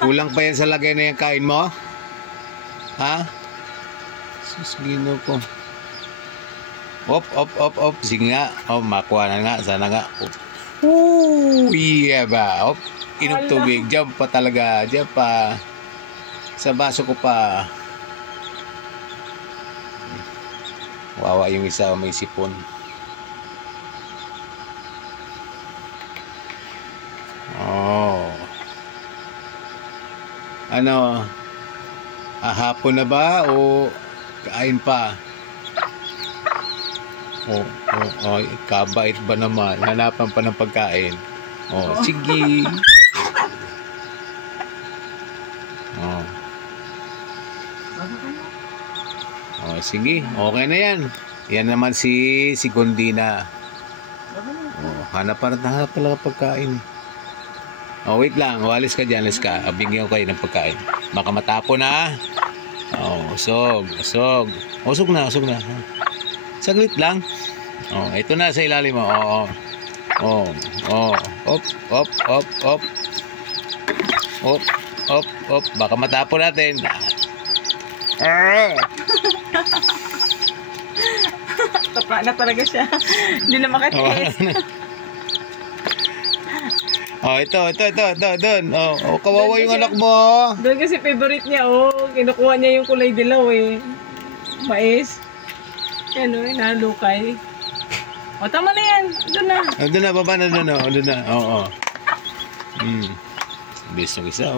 Kulang pa yan sa lagay na yung kain mo? Ha? Sus, gino ko. Op. Sige nga. Makuha na nga. Sana nga. Iya ba? Inom tubig. Diyan pa talaga. Diyan pa. Sa baso ko pa. Wawa yung isa may sipon. Ano? Hapon na ba o kain pa? Kabait ba naman? Hanapan pa ng pagkain. Sige. Sige. Okay na yan. Yan naman si Gondina. Hanap talaga pagkain. Wait lang. Alis ka dyan. Alis ka. Bigyan ko kayo ng pagkain. Baka matapon na. Usog. Usog na. Saglit lang. Ito na sa ilalim mo. Op. Baka matapon natin. Tapa na talaga siya. Hindi na makatiis. Ito, doon. Kawawa yung anak mo. Doon kasi favorite niya, kinukuha niya yung kulay dilaw mais. Yan nalukay. Tama na yan. Doon na, baba na doon. Doon na. Bilis ng isa,